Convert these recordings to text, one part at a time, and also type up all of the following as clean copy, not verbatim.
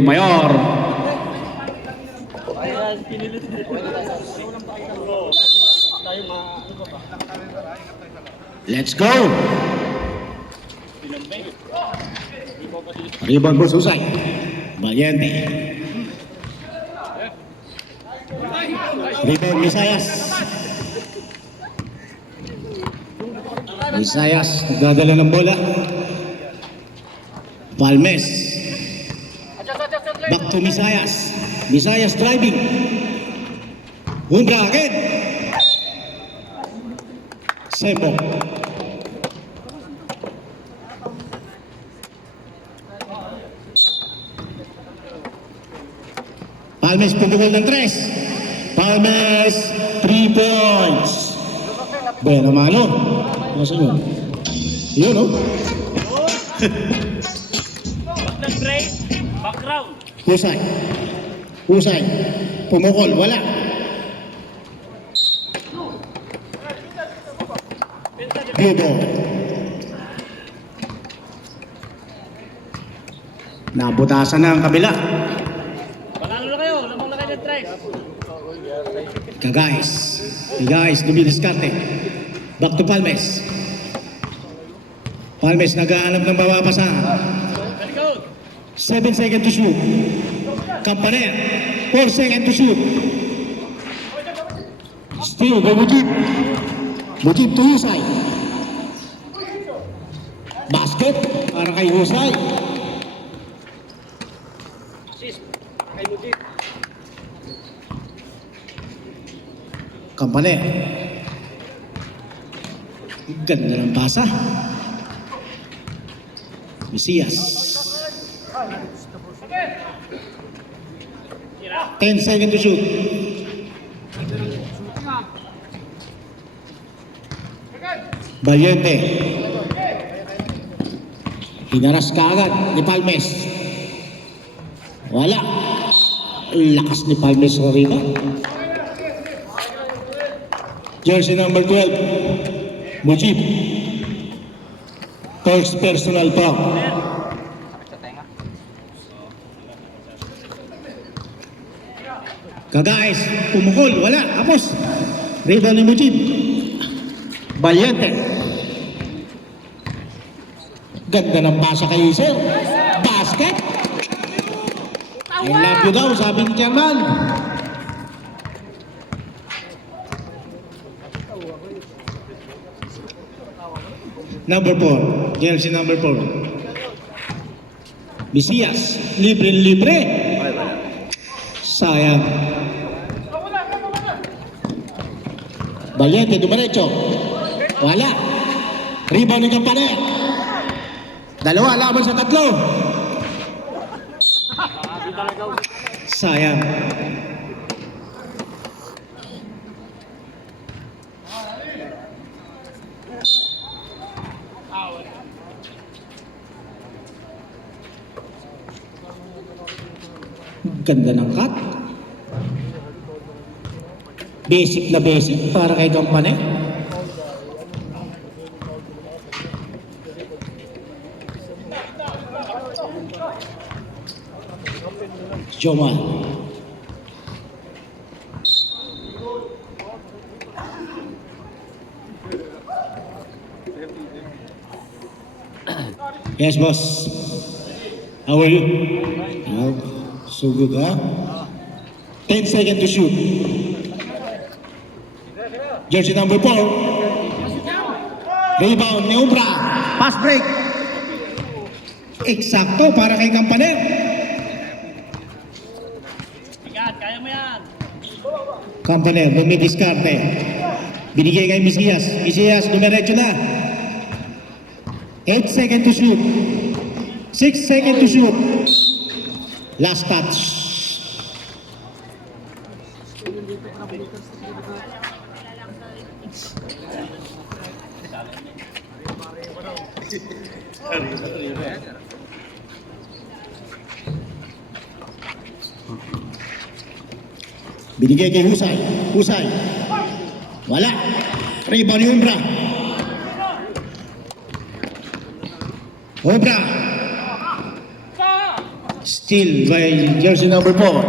Mayor. Let's go. Rebound po susay. Valiente. Rebound Visayas. Visayas nagdadala ng bola. Palmes. Back to Visayas. Visayas driving. Hundra again. Sembo. Palmes pumukol ng 3. Palmes 3 points. Bueno, malo. Nasa yun? Yun, no? Background. Husay. Husay. Pumukol. Wala. Guido. Nabutasan na ang kabila. Panalo na kayo. Lamang na kayo ng tries. Kagais. Kagais dumidiskarte. Back to Palmes. Palmes nag-aanap ng mapapasahan. Very good. 7 seconds to shoot. Campanella. 4 seconds to shoot. Still, by Mujib. Mujib to Husay. Basket para kay Husay. Assist. Kay Mujib. Campanella. Ganda ng pasa. Visayas. 10 seconds to shoot. Valiente. Hinaras ka agad ni Palmes. Wala. Lakas ni Palmes sa rebound. Jersey number 12. Mujib. First personal foul. Kagais, pumukol, wala, tapos. Rebound ni Mujib. Valiente. Ganda ng pasa kay Isel. Basket. I love you daw, sabi ni Chairman. Number 4, jersey number 4. Visayas, libre-libre. Sayang. Valiente, dumiretso. Wala. Rebound ni Campanella. Dalawa, laban sa 3. Sayang. Ganda ng cut. Basic na basic para kay Campanella. Jomal. Yes, boss. How are you? Oh, so good, huh? 10 seconds to shoot. Jersey number 4. Rebound ni Umbra. Pass break. Eksakto para kay Campanella. Yan, kaya mo yan. Campanella, bumidiskarte. Binigay kay Visayas. Visayas, dumiretso na. 8 seconds to shoot. 6 seconds to shoot. Last touch. Binigay kay Husay. Husay. Wala. Rebound ni Umbra. Umbra. Steal by jersey number 4.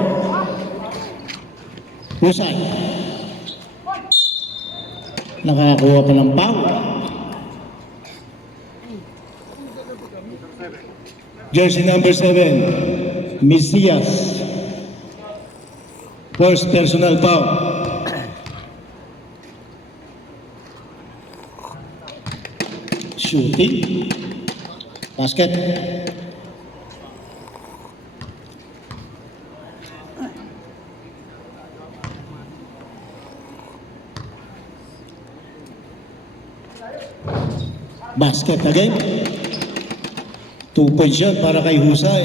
Husay. Nakakuha pa ng foul. Jersey number 7, Mesias. First personal foul. Shooting. Basket. Basket again. 2 points shot para kay Husay.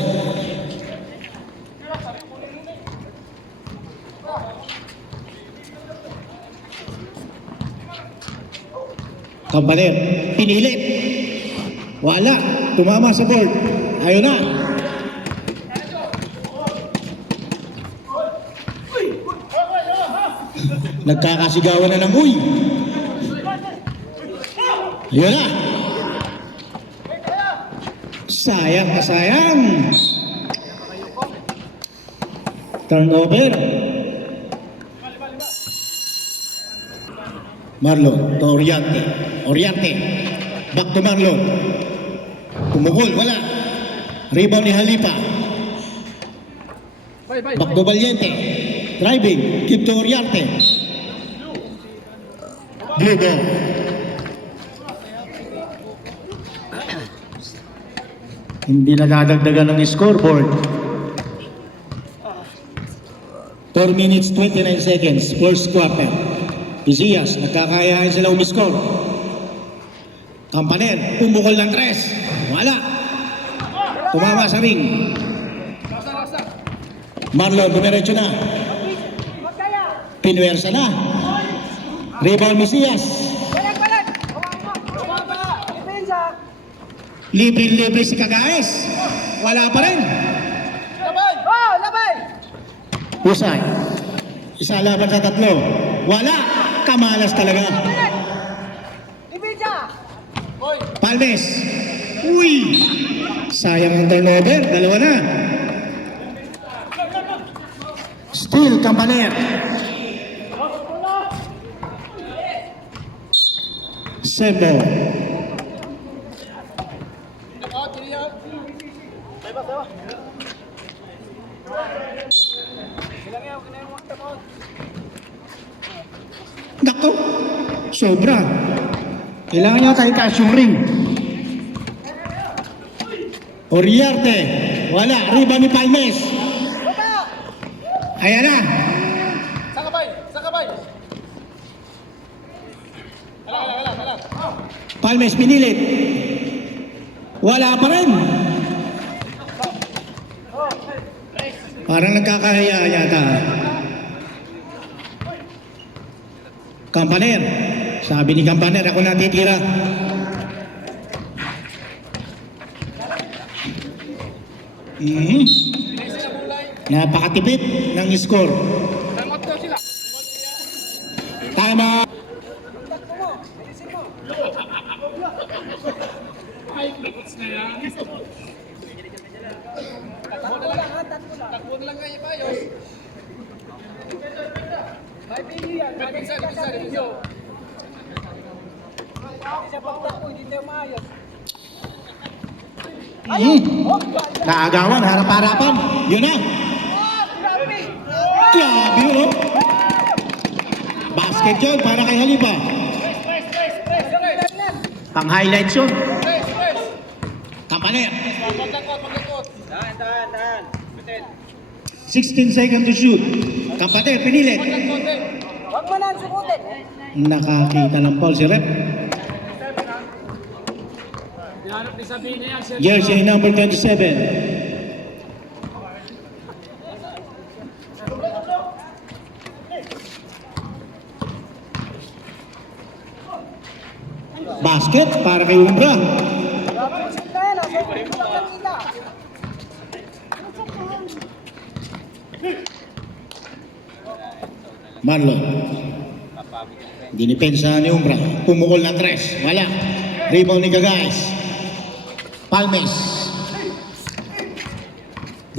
Kampaner, pinilit. Wala. Tumama sa board. Ayaw na. Nagkakasigawan na ng uy. Ayaw na. Sayang na sayang. Turnover. Marlon to Oriente. Oriente. Back to Marlon. Tumukol, wala. Rebound ni Halipa. Back to Valiente. Driving. Keep to Oriente. Blue ball. Hindi na dadagdagan ng scoreboard. 4 minutes 29 seconds, first quarter. Mesias, nagkakayahan sila umiscore. Kampaner, pumukol ng 3. Wala. Tumama sa ring. Marlon, dumiretso na. Pinuwersa na. Rebound Mesias. Libre-libre si Cagaes. Wala pa rin. Husay. Isa laban sa 3. Wala. Kamalas talaga. Palmes. Uy. Sayang ang turnover. 2 na. Still Campaner. Sebo. Nako, sobra. Kailangan niya tayo cash yung ring. Oriarte, wala. Rebound ni Palmes. Ayan na. Sakabay. Palmes pinilit. Wala pa rin. Parang nagkakahiya yata. Kampaner. Sabi ni Kampaner, ako natitira. Napakatipid ng score. Time out. Takbo na lang kayo pa yun. May pili yan. Kaagawan, harap-harapan. Yun na. Grabe yun, oh. Basket yun para kay Halipa. Pang-highlights yun. Kampaner. 16 seconds to shoot. Kampaner, pinilit. Huwag mo lang sukutin. Nakakita ng foul si Rep. Jersey number 27. Basket para kay Umbra. Dapat sinta yan. Sobrang kulang lang kita. Marlon. Dinipensa ni Umbra. Pumukol ng 3. Wala. Rebound ni Cagaes. Palmes.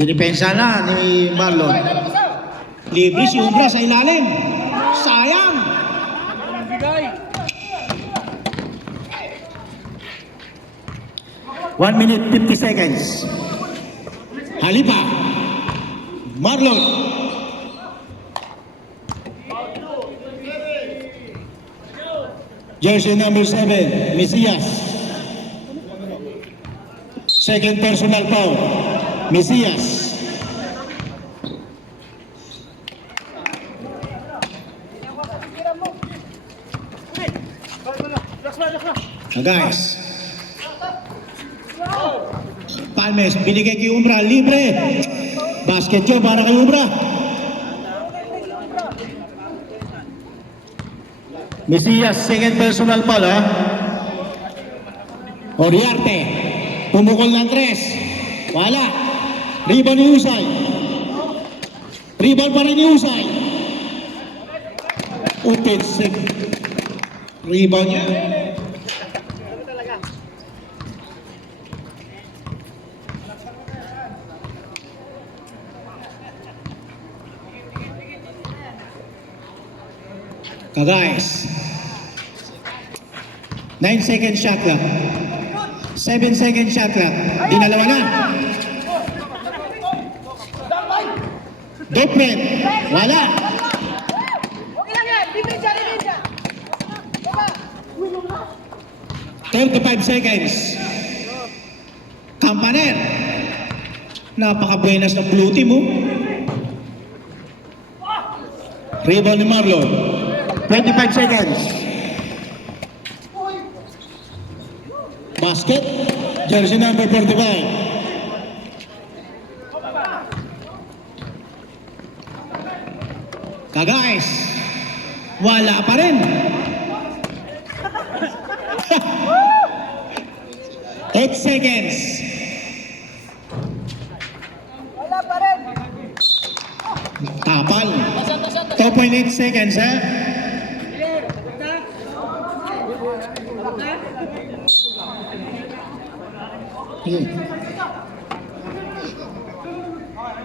Dinipensa na ni Marlon. Libre si Umbra sa ilalim. Sayang. Bigay. 1 minute 50 seconds. Halipa. Marlon. Jersey number 7, Mesias. Second personal foul, Mesias. Guys. Palmes, binigay kay Umbra, libre. Basket job para kay Umbra. Mesias, second personal foul, ha? Oriarte, pumukol ng 3. Wala. Rebound ni Usay. Rebound pa rin ni Usay. Offensive. Rebound niya. Guys, 9 second shot clock. 7 second shot clock. Dinalawa na. Dopman. Wala. Okay lang yan. Depensa, depensa. Diba? 35 seconds. Campaner. Napaka-buenas ng blue team, oh. Rebound ni Marlon. 25 seconds. Basket. Jersey number 45. Guys, wala pa rin. 8 seconds. Wala pa rin. Tapal. 2.8 seconds, ha? Hmm.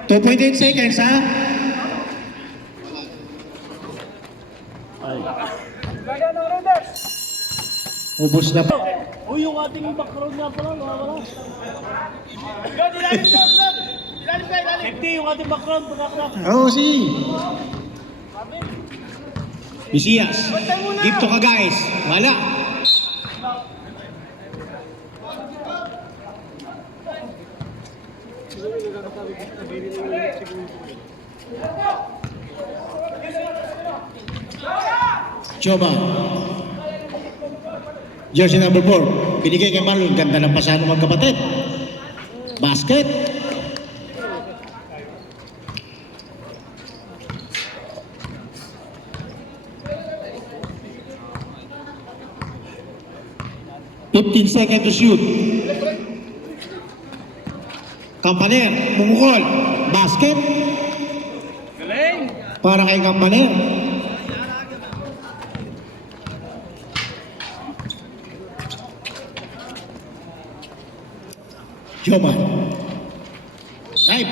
2.8 seconds, ha? Ganda ng Raiders. Ubus na pa. Uy, yung ating background nga pala, wala. Doon, ilalim doon, doon. Ilalim ka, ilalim. Safety, yung ating background, pagkakrak. Oh, si. Mesias. Give to ka, guys. Wala. Choba. Jersey number 4. Pinigay kay Marlon. Ganda ng pasano magkapatid. Basket. Fifteen seconds to shoot. Campaner, mumukol. Basket. Galing. Para kay Campaner. Joman. Type.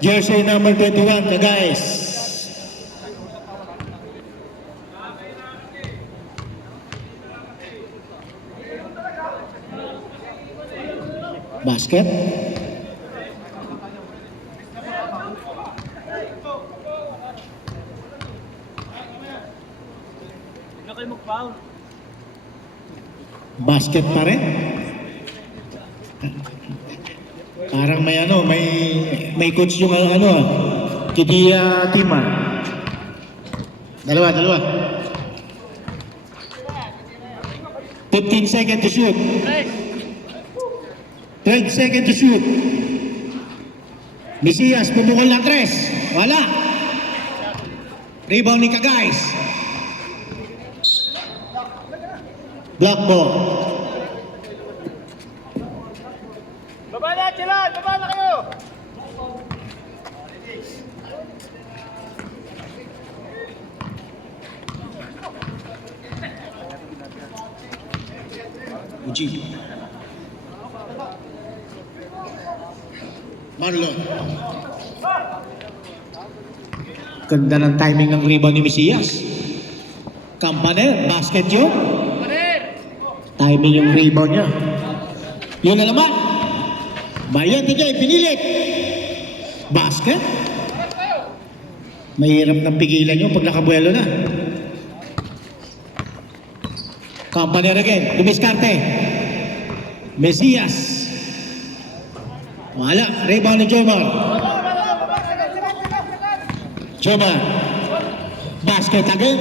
Jersey number 21, ka guys. Basket. Hindi na kayo mag-foul. Basket pa rin. Parang may ano, may coach yung ano, Kidia team, ah. Dalawa. 15 seconds to shoot. 12 seconds to shoot. Mesias, pumukol ng 3. Wala. Rebound ni Kagais. Block ball. Baba na, Chilan! Baba na kayo! Ujib. Marlon. Ganda ng timing ng rebound ni Mesias. Campaner, basket yun. Timing yung rebound niya. Yun na naman. Bayan Tigay, pinilit. Basket. Mahirap na pigilan yun pag nakabuelo na. Campaner again, dumiskarte. Mesias. Wala, rebound ni Jomar. Jomar. Basket again.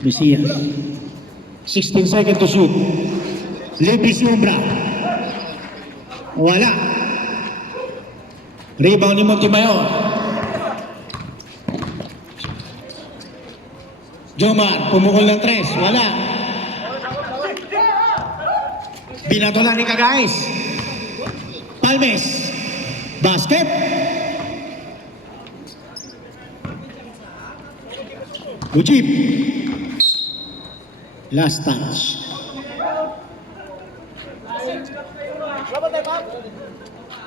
Mesias. 16 seconds to shoot. Lebis Umbra. Wala. Rebound ni Montemayor. Jomar, pumukol ng 3. Wala. Binato na ni Cagaez. Palmes. Basket. Ujib. Last touch.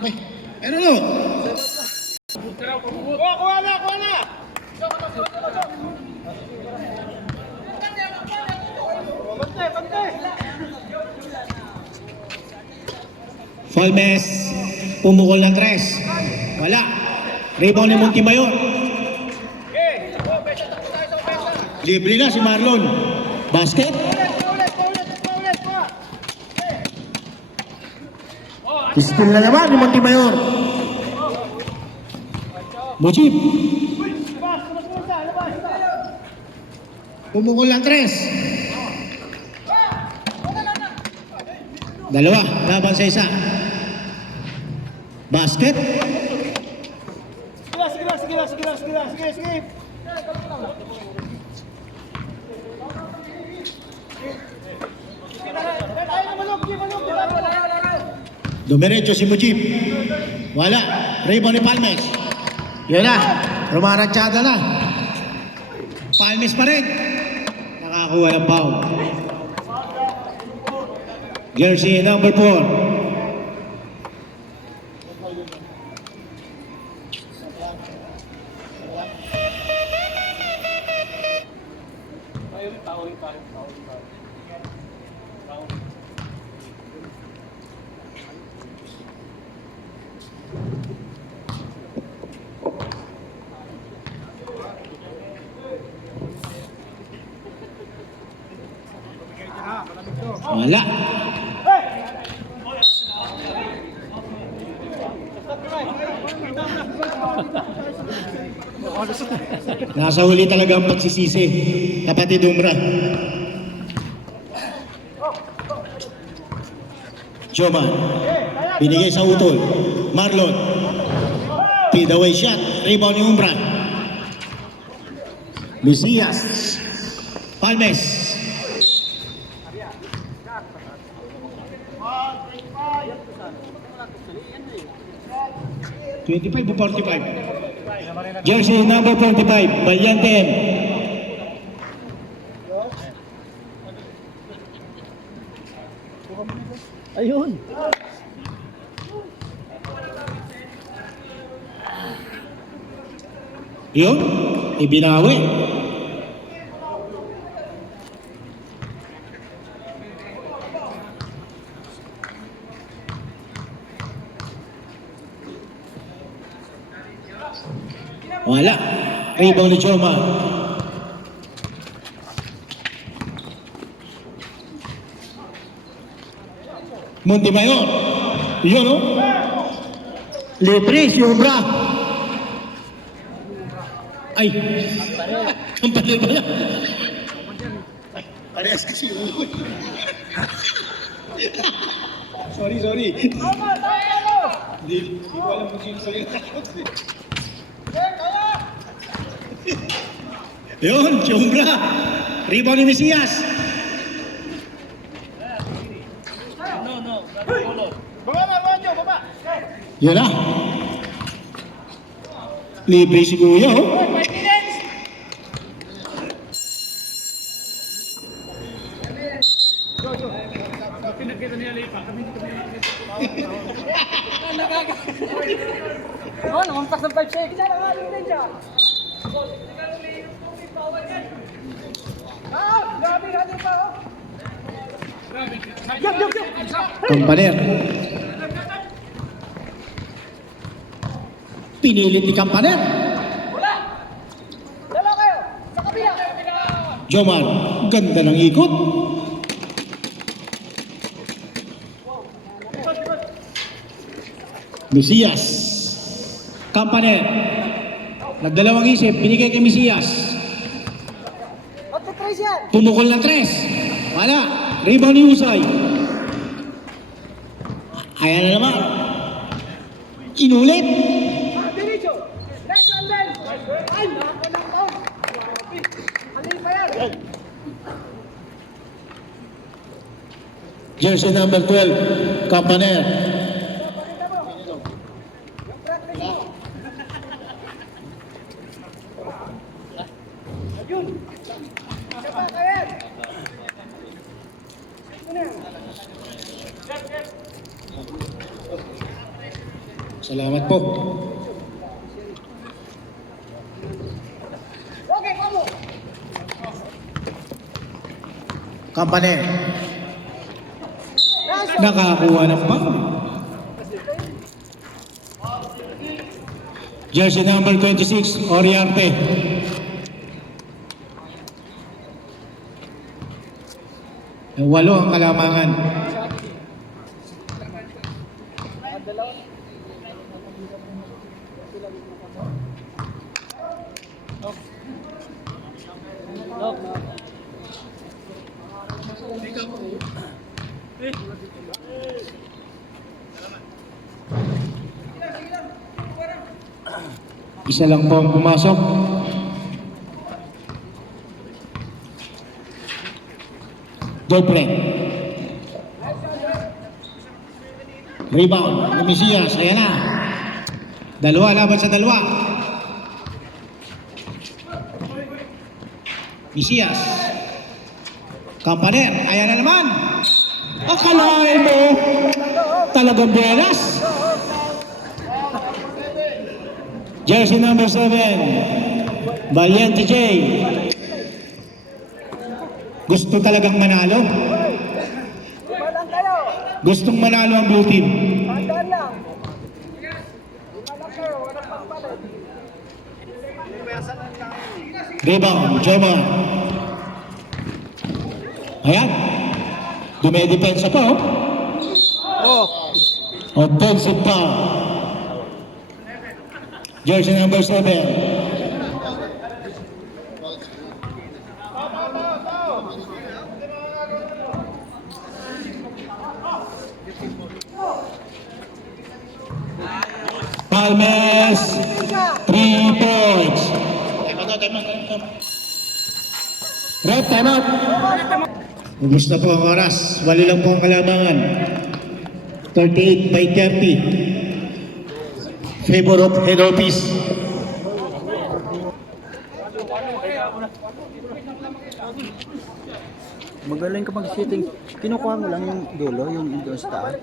May, ano no? Kuha na! Falmes, pumukol ng 3. Wala. Rebound ni Montemayor. Libre na si Marlon. Basket. Pistol na naman ni Montemayor. Mujib. Pumukol ng 3. Dalawa, laban sa isa. Basket. Sige. Dumiretso si Mujib. Wala. Rebound ni Palmes. Yun na. Rumarantsada na. Palmes pa rin. Nakakuha ng foul. Jersey number 4. Wala. Nasa huli talaga ang pagsisisi. Kapatid Umbra. Jomar. Binigay sa utol. Marlon. Feed away shot. Rebound ni Umbra. Mesias. Palmes. 25 o 45? Jersey number 45, Vallanten. Ayun. Yun, ibinawi. Wala. Rebound ni Choma. Montemayor. Yun, no? Libre si Umbra. Ay. Kampaner ba yan? Ay, parehas kasi yung sorry. Hindi ko alam kung sino sa'yo nakakot. Yun, si Umbra. Rebound ni Mesias. No. Baba. Yun na. Libre si Kuya, oh. 5 minutes. Pinagkita niya Lipa. Kami dito Oh, namampas ng 5 seconds. Isa lang, Ninja. Grabe, hati pa, oh. Yup. Kampaner. Pinilit ni Kampaner. Dalawa kayo, sa kabila. Jomar, ganda ng ikot. Mesias. Kampaner. Nagdalawang isip, binigay kay Mesias. At the trace yan. Tumukol ng 3. Wala. Rebound ni Usay. Ayan na naman. Inulit. Diretso. Left and left. Ay, nakakulang to. Alin pa yan? Jersey number 12, Kampaner. Pakita mo. Yung practice mo. Ayun. Isa pa, kaya. Ito na. Salamat po. Okay, kamu. Kampaner. Nasa. Nakakuha ng foul. Jersey number 26, Oriarte. Walo ang kalamangan. Isa lang po ang pumasok. Doble. Rebound ni Mesias. Ayan na. Dalawa laban sa dalawa. Mesias. Kampaner. Ayan na naman. Akalain mo talagang buenas. Jersey number 7, Valiente J. Gusto talagang manalo. Ibalang kayo. Gustong manalo ang blue team. Tandaan lang. Ibalang kayo. Walang pagpalit. Rebound, Jomar. Ayan. Dumedepensa pa, oh. Offensive foul. Jersey number 7. Palmes, 3 points. Red, time out. Ubus na po ang oras. Wali lang po ang kalamangan. 38 by 30. Favor of head office. Magaling ka mag-shooting. Kinukuha mo lang yung dulo, yung doon sa taas.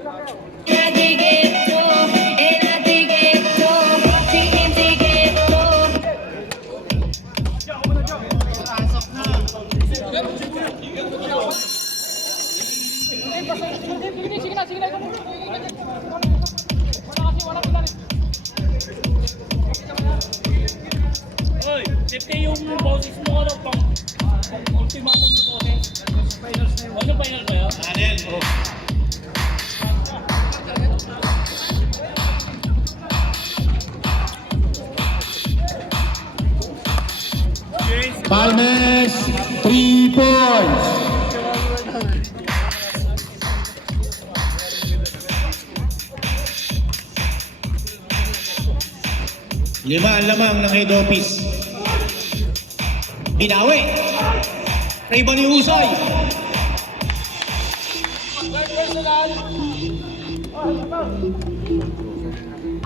Oy, safety yung boses mo ano pang ultimatum na boses. Finals na yun. Ano final ba yun? Final. Palmes, 3 points. Lima ang lamang ng head office. Binawi. Rebound ni Usay.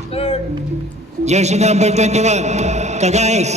Third. Jersey number 21, Cagaes.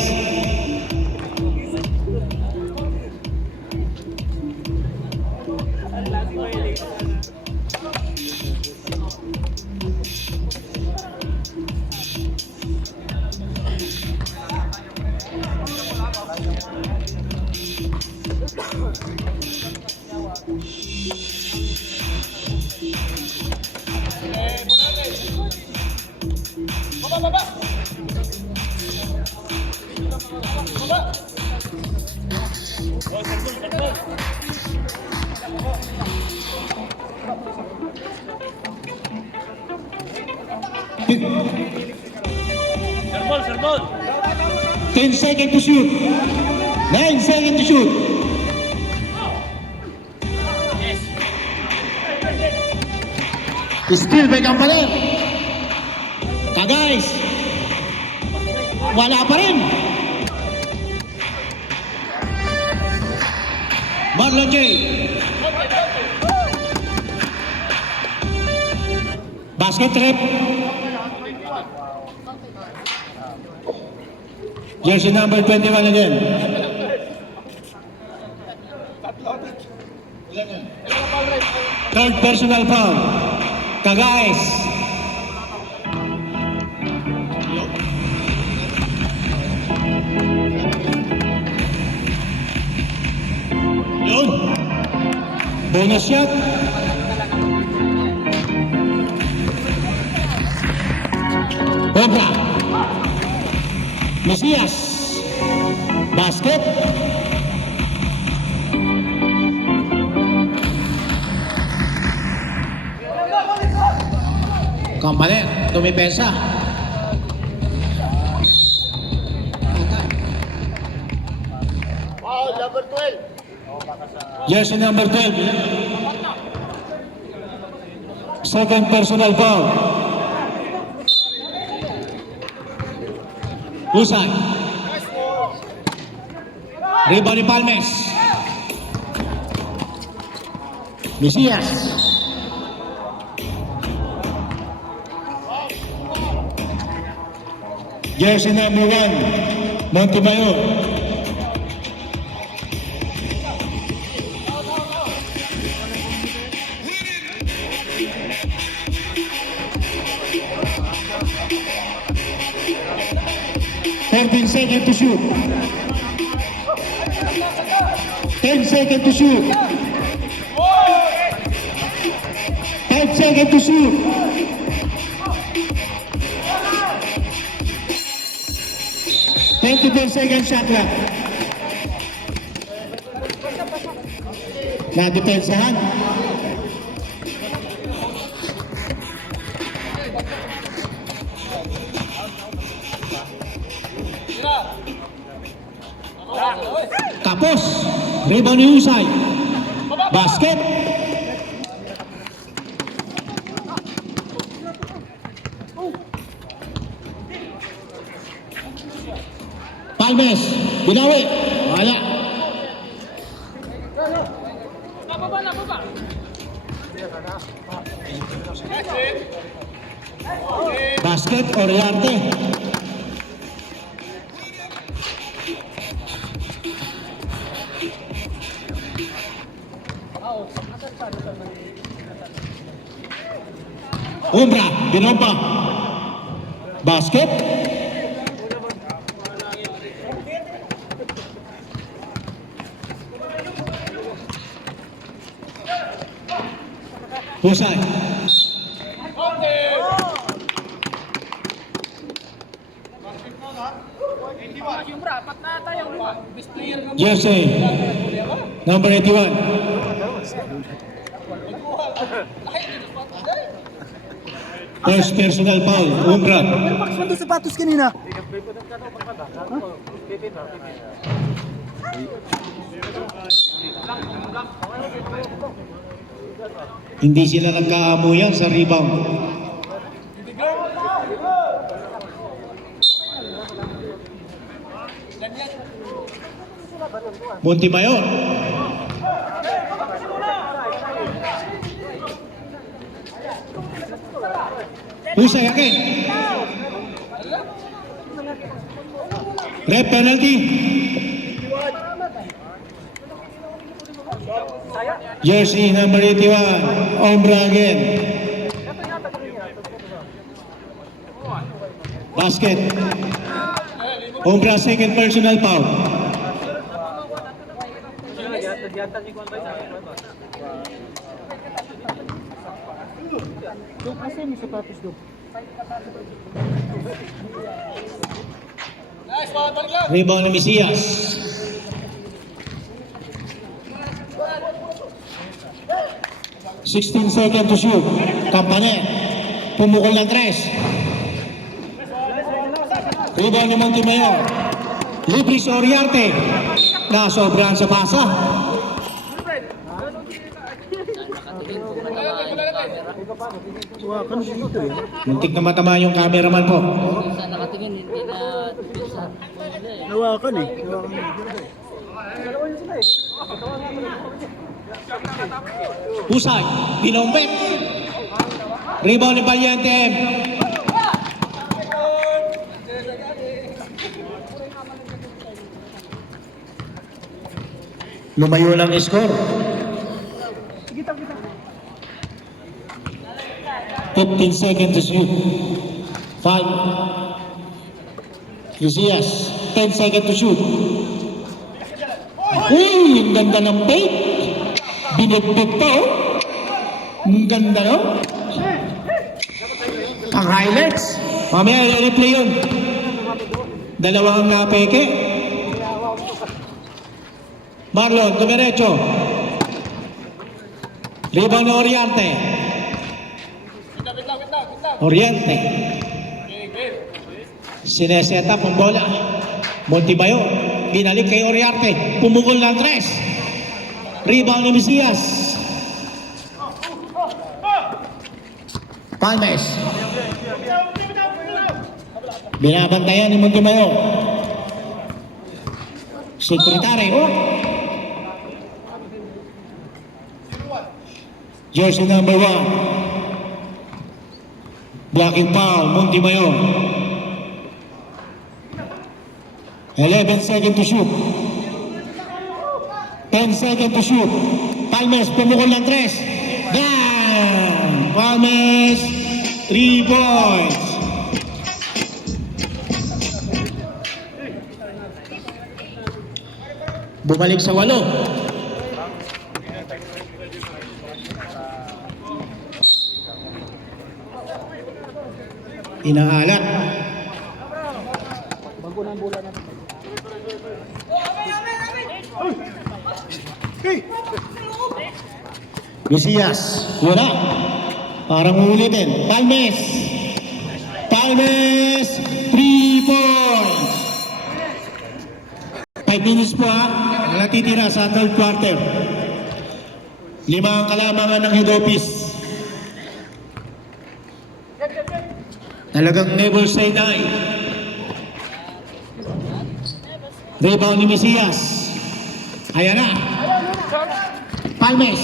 Serbol, serbol. 10 seconds to shoot. 9 seconds to shoot. Yes. Still by Campaner. Cagaes. Wala pa rin. Marlon J. Basket trip. Jersey number 21 again. Third personal foul. Cagaes. Yun. Bonus shot. Obra. Mesias. Basket. Campaner, tumipesa. Jersey number 12. Second personal foul. Husay. Rebound ni Palmes. Mesias. Jersey number 1, Montemayor. Thirteen seconds to shoot. 10 seconds to shoot. 5 seconds to shoot. 24 seconds shot clock. Nadepensahan. Tapos, rebound ni Husay. Basket. Palmes, binawi. Wala. Basket or yarte. Umbra, binompa. Basket. Husay. Jersey number 81. First personal foul, Umbra. Pero bakit nandun sapatos kanina? Hindi sila nagkaamuyan sa rebound. Montemayor. Husay again. Red penalty. Jersey number 81. Ombra again. Basket. Ombra second personal foul. Doon kasi may sapatos doon. Rebound ni Mesias. Sixteen seconds to shoot. Campaner. Pumukol ng tres. Rebound ni Montemayor. Libre sa Oriarte. Nasobrahan sa pasa. Hawakan dito eh. Muntik na matama yung cameraman ko. Sa nakatingin, hindi na sa Hawakan eh. Hawakan dito. Husay. Binombet. Rebound ni Valiente M. Lumayo lang score. 15 seconds to shoot. 5. Lucias. 10 seconds to shoot. Uy, ang ganda ng bait. Binitbit pa oh. Ang ganda no? Ang highlights. Mamaya i-replay yun. Dalawang napeke. Marlon, dumiretso. Rebound na Oriente. Oriente. Sineset up ang bola. Montemayor. Binalik kay Oriente. Pumukol ng tres. Rebound ni Mesias. Palmes. Binabantayan ni Montemayor. Sekretary. Jersey number 1. Blocking foul, Montemayor. 11 seconds to shoot. 10 seconds to shoot. Palmes, pumukol ng tres. Down! Palmes, 3 points. Bumalik sa 8. Inaalat. Bago na ang bola natin. Mesias. Wala. Parang uulitin. Palmes. Palmes. 3 points. 5 minutes po ha. Ang natitira sa third quarter. 5 ang kalamangan ng Hidopis. Talagang never say die. Rebound ni Mesias. Ayan na. Palmes.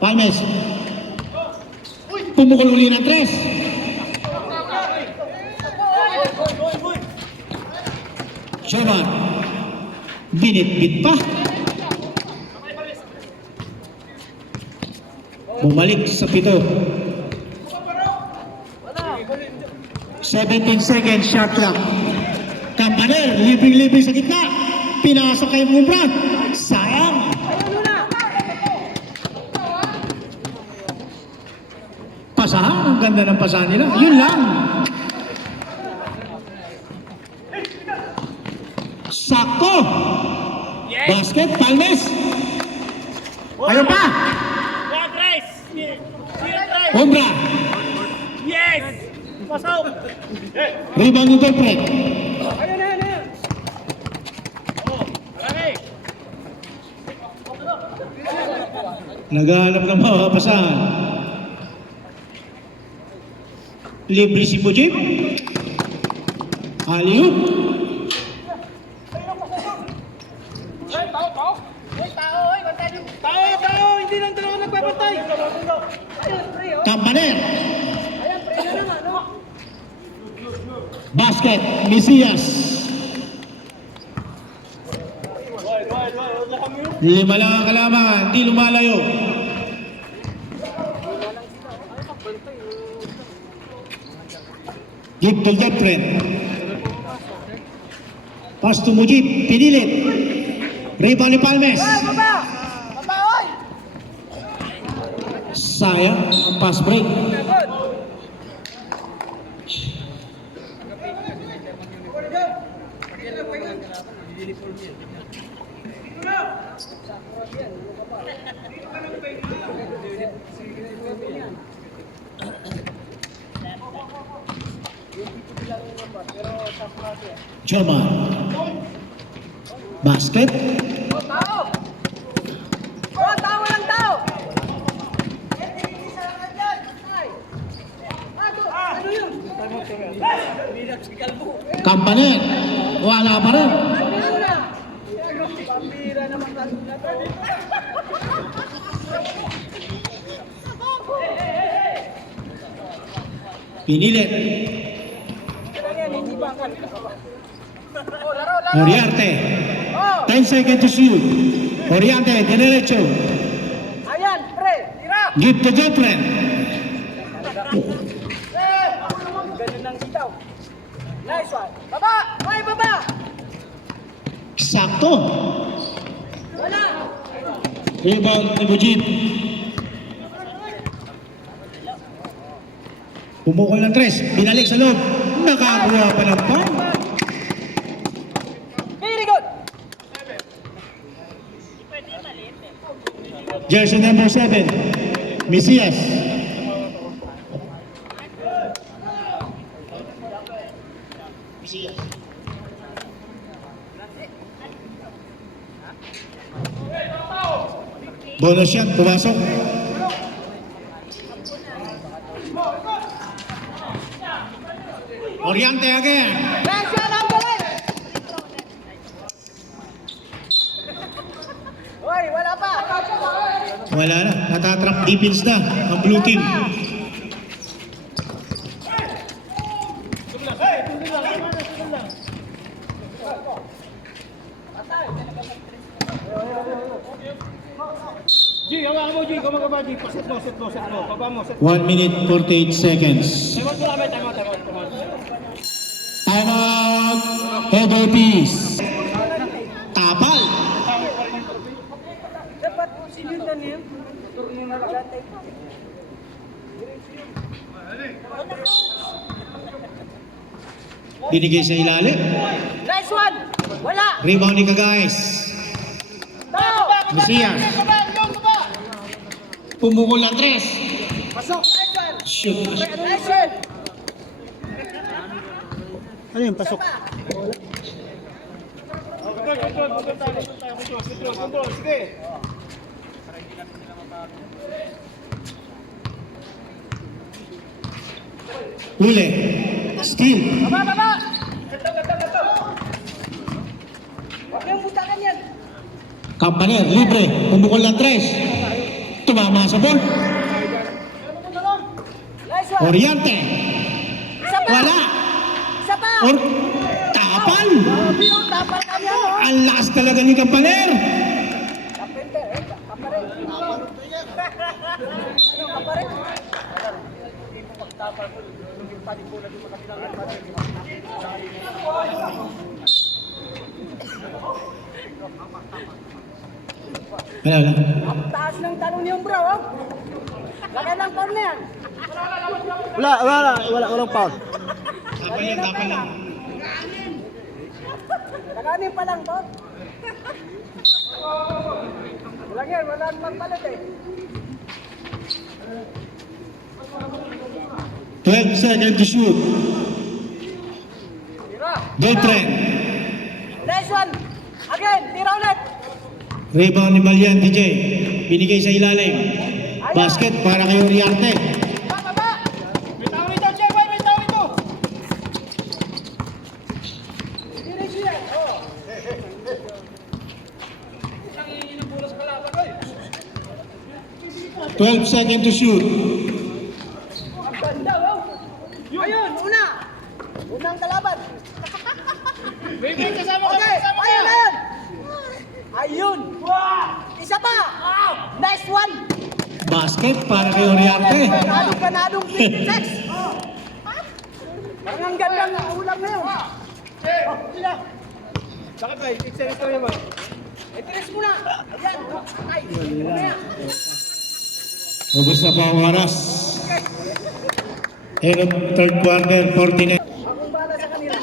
Palmes. Pumukul uli ng tres. Sherman. Binit-bit pa. Bumalik sa 7. 17 seconds shot clock. Campaner, libre-libre sa gitna. Pinasok kay Umbra. Sayang. Pasahan, ang ganda ng pasahan nila. Yun lang. Sakto. Basket, Palmes. Ayun pa. Umbra. Yes! Pasok! Rebound ni Belfred. Naghahanap ng mapapasahan. Libre si Mujib. Aliup. Tao! Hindi lang dalawa nagbabantay! Campaner. Ayan, pre na naman, no? Basket, Mesias. 5 lang ang kalamangan, di lumalayo. Give to Jeffrey. Pass to Mujib, pinilit. Rebound ni Palmes. Baba! Baba, oy! Sayang ang pass break. German. Basket. Tao! Oh, tao lang tao! Ano yun? Kampaner. Wala pa rin. Ano na? Pambira naman kasi na to. Pinilit. Hindi ba ang Oh, laro, laro! Oriarte. Oh! 10 seconds to shoot. Oriente, diretso. Ayan, pre! Tira! Give to Jeffrey. Ganun lang ditaw. Nice one. Baba! Ay, baba! Sakto. Wala! Rebound ni Mujib. Pumukol ng 3. Binalik sa loob. Nakakuha pa ng foul. Very good! Jersey number 7. Mesias. Bonus yan, pumasok. Oriente again. Nice one, ang galing! Hoy, wala pa! Wala na, natatrap defense na ang blue team. G, hawakan mo, G. Gumagawa, G. Set mo. Baba mo, set. 1 minute 48 seconds. Time out. Time out. Header piece. Tapal. Dapat sinundan niya. Turno na lagatay. Binigay sa ilalim. Nice one! Wala! Rebound ni Cagaez. Tao! Mesias. Pumukol ng 3. Pasok! Nice one! Shoot. Nice one! Ano yung pasok? Control, sige. Huli. Steal. Baba! Gato! Huwag niyong butakan yan! Kampaner, libre. Pumukol ng 3. Tumama sa ball. Nice one! Oriente. Isa pa! Wala. Isa pa! Or tapal. Grabe yung tapal kami ano! Ang lakas talaga ni Kampaner. Kapente, kaparin! Kaparin! Wala. Ang taas ng talon yung bro, oh! Lagyan ng corner! Walang foul. Tapal lang. Laganin pa lang, Bob! Lagyan, wala naman palit eh! 12 seconds to shoot. Tira! Beltran. Nice one! Again, tira ulit! Rebound ni Malian, DJ. Binigay sa ilalim. Basket para kay Oriarte. Baba! Bitaw ito, Jeboy, bitaw ito. Diretso yan, oh! 12 seconds to shoot. Ang ganda, oh! Ayun, una! Unang kalaban! Okay, ayun, ayun. Ayun. Isa pa. Nice one. Basket para kay Oriarte. Panalong 56. Parang ang ganda ng ulam na yun. Bakit ba? Exercise ko naman. Exercise mo na. Ayan. Ay, mamaya. Ubus na pa ang oras. End of third quarter, 49. Akong bala sa kanila.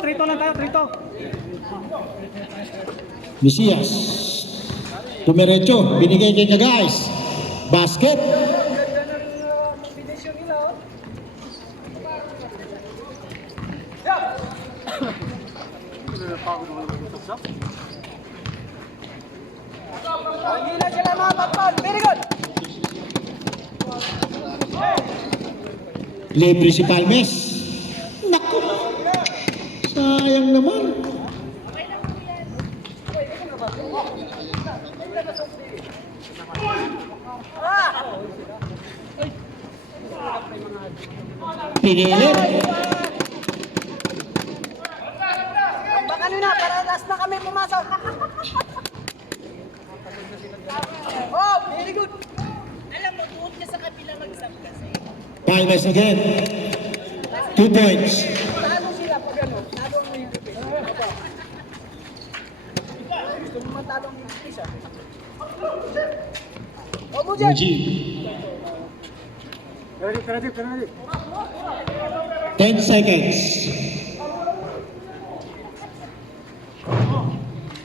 Trito lang tayo, trito. Mesias. Dumiretso. Binigay kay Kagais. Basket. Combination nila, oh. Hindi na sila makapagpag. Very good. Libre si Palmes. Naku. Sayang naman. Pinilit. Baka nyo na, para last na kami pumasok. Oh, very good. Alam mo, tuot ka sa kapila mag-sub kasi. Palmes again. 2 points. Talo sila pag ano, talo ang mahigpit. Gusto mo matalo ang mahigpit siya. O, Mujen. Muji. 10 seconds.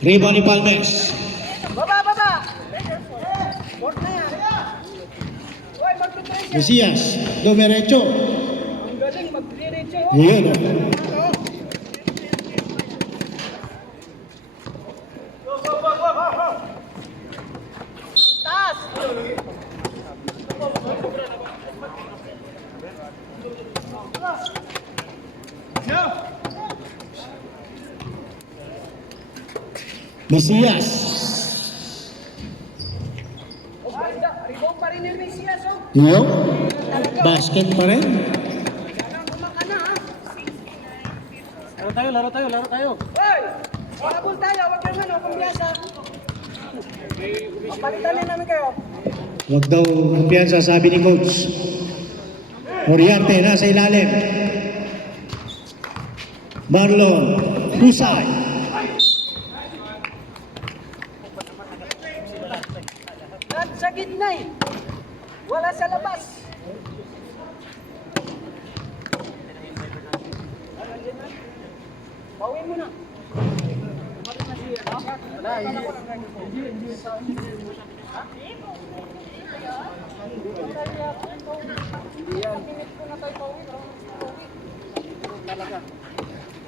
Rebound ni Palmes. Baba, baba. Court na yan. Hoy, mag-trace yan. Mesias. Dumiretso. Ang galing, mag-diretso. Yun. Taas. Mesias. O, ganda. Rebound pa rin yung Mesias, oh. Yun. Basket pa rin. Kailangan kumaka na, ha. Laro tayo. Hoy! Habol tayo, wag kang ano, kumbiasa. Papalitan na namin kayo. Huwag daw kumpiyansa, sabi ni Coach. Oriarte, nasa ilalim. Marlon, Husay. Sa gitna eh. Wala sa labas. Bawin mo na. Wala, hindi.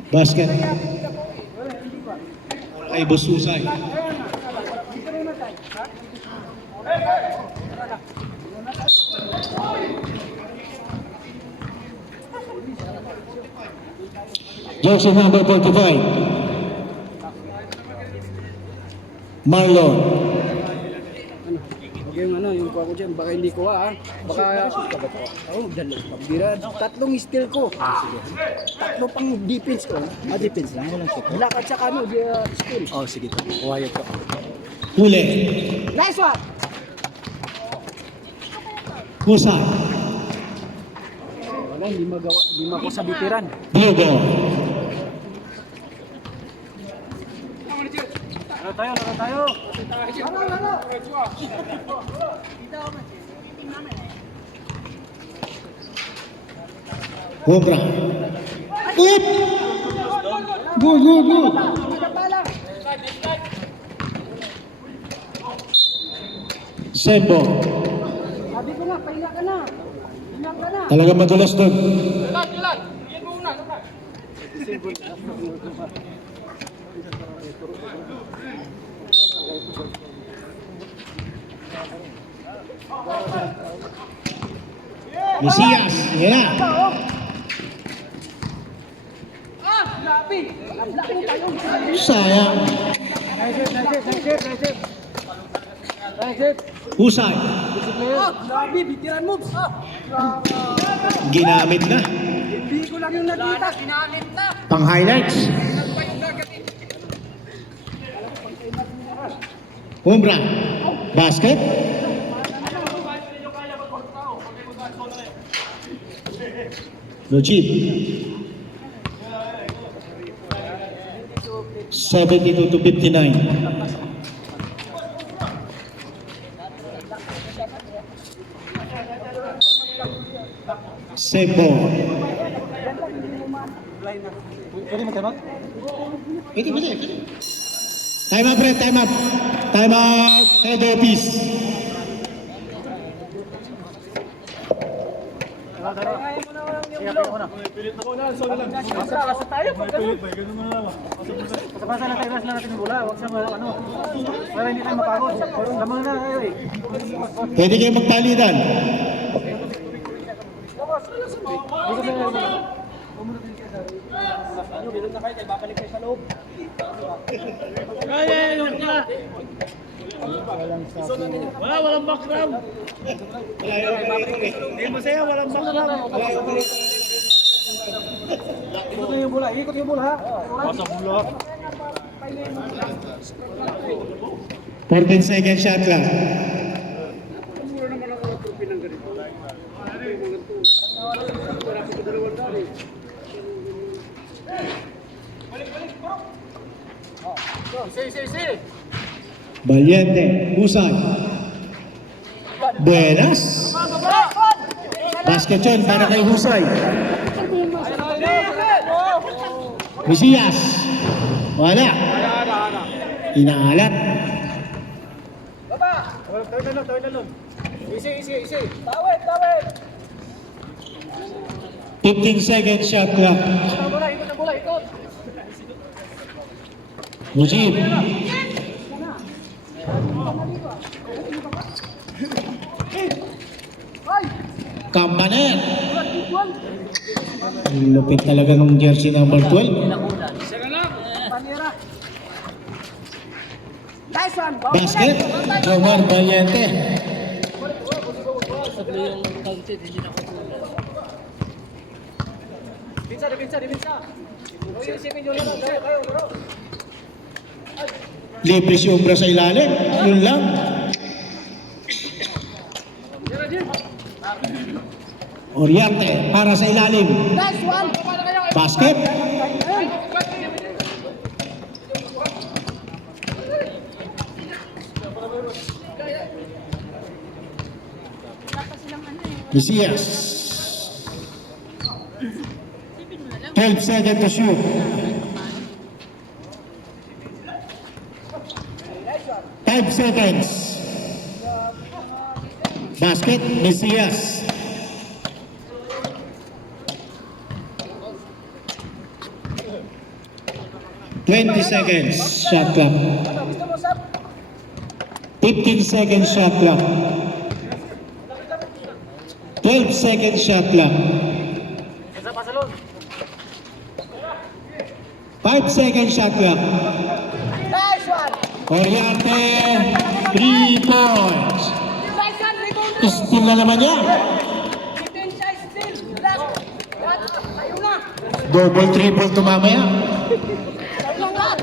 Basket. Kay Boss Husay. Jersey number 45. Marlon. Yung ano, yung kuha ko dyan, baka hindi ko baka, bira, tatlong steal ko. Tatlo pang defense ko. Defense lang, walang shoot. Lakad sa kano, steal. Sige to, kuha yun to. Huli. Nice one! Husay. Wala, hindi mako sa bitiran. Diego. Laro tayo. Cobra. Up! Good. Magpala. Sembo. Sabi ko nga, pahinga ka na. Hinga ka na. Talagang madulas doon. Mesias. Yan na. Labi. Ready? Nablock mo tayo. Sayang. Husay. Grabe, bitiran moves. Ginamit na. Hindi ko lang yung nakita. Ginamit na. Pang highlights. Umbra. Basket. Lojib. 72 to 59. Save ball. Pwede. Time up, Red. Time up. Time out. Head office. Asa tayo pag ganun. Pasapasa na tayo, lang natin yung bola. Huwag sa ano. Para hindi tayo mapagod. Lamang na tayo eh. Pwede kayo magpalitan. Walang background. Hindi masaya, walang background. Ikot na yung bola. Ikot yung bola ha. 14 second shot lang. Valiente. Husay. Buenas. Basket yun para kay Husay. Mesias. Wala. Inaalat. Easy. Tawid, tawid. 15 second shot lang. Ikot ang bola, ikot. Mujib. Campaner. Ang lupit talaga ng jersey number 12. Panira. Nice one. Basket. Omar Valiente. Sabi yung counted, hindi na katulad. Dipinsa. Isipin nyo lang. Kayo, laro. Libre si Umbra sa ilalim. Yun lang. Oriente para sa ilalim. Nice one. Basket. Mesias. 12 seconds to shoot. 5 seconds. Basket, Mesias. Twenty seconds shot clock. 15 seconds shot clock. 12 seconds shot clock. 5 seconds shot clock. Nice one. Oriente, 3 points. Nice one, rebound. Steal na naman yan. Dipinsa, still. Last. Tayo na. Double, triple to mamaya. Tayo na.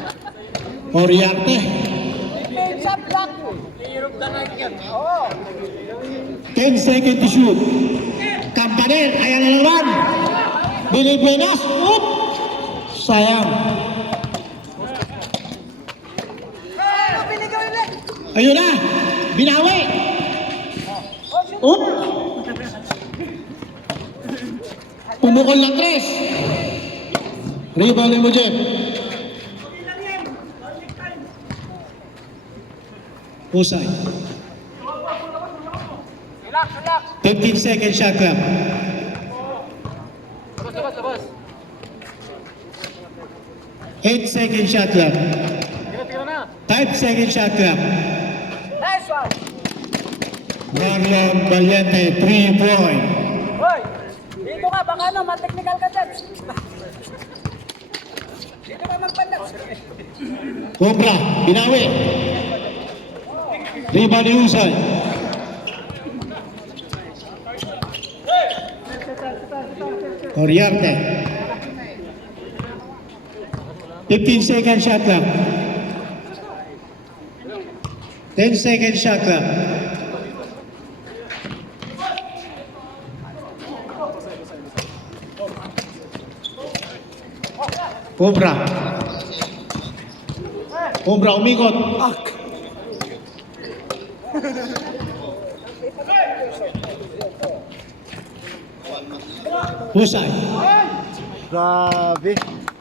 Oriente, Dipinsa, block. Hirap na lang yan. Oo. 10 seconds to shoot. Campaner, ayan na naman. Bilipinas, oop! Sayang. Binigay ulit. Ayun na, binawi. Oop! Pumukol ng 3. Rebound mo, Jeff. Husay. Relax. 15 second shot clock. Labas. 8 second shot clock. Tira na. 5 second shot clock. Nice one. Marlon Valiente, 3 point. Hoy. Dito ka, baka ano, ma-technical ka dyan. Dito ka magpandas. Cobra, binawi. Rebound ni Husay. Oriarte. 15 second shot clock. 10 second shot clock. Cobra. Cobra, umikot. Husay. Grabe.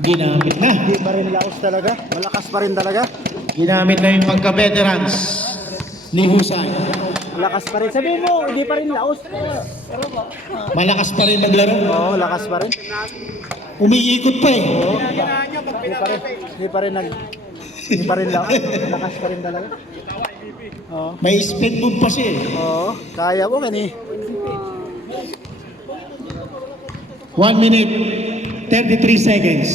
Ginamit na. Hindi pa rin laos talaga. Malakas pa rin talaga. Ginamit na yung pagka-veterans ni Husay. Malakas pa rin. Sabihin mo, hindi pa rin laos. Malakas pa rin maglaro. Oo, lakas pa rin. Umiikot pa eh. Hindi pa rin hindi pa rin laos. Malakas pa rin talaga. Oo. May spin move pa siya eh. Oo, kaya mo gani. 1 minute, 33 seconds.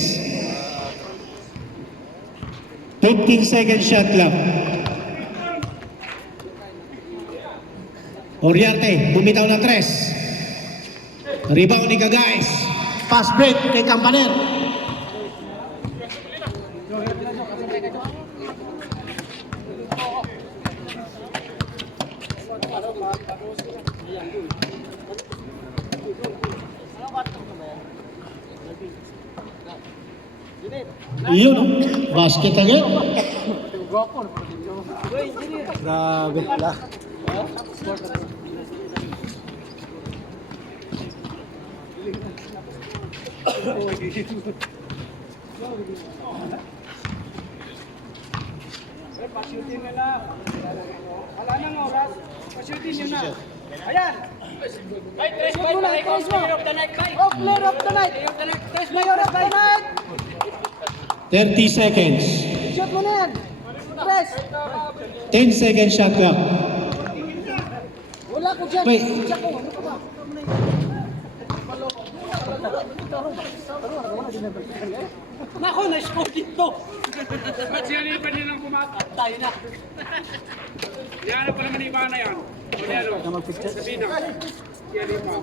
15 second shot clock. Oriarte, bumitaw ng 3. Rebound ni Cagaes. Pass break kay Campaner. Yun, no? Basket again. Grabe. La. Pasyutin nila. Wala nang oras. Pasyutin nyo na. Ayan. Ay, tres Shoot point, mo na, player tres mo. of the night, Mike. Oh, player of the night. Player of the night. 30 seconds. Shoot mo na yan. Tres. 10 second shot clock. Wala ko dyan. Wait. Diyan ko. Ano ka ba? Nako, na-score dito. Ba't siya pa nilang kumata? Tayo na. Yan pa naman iba na yan. O yan o. Sabihin na. Yan iba.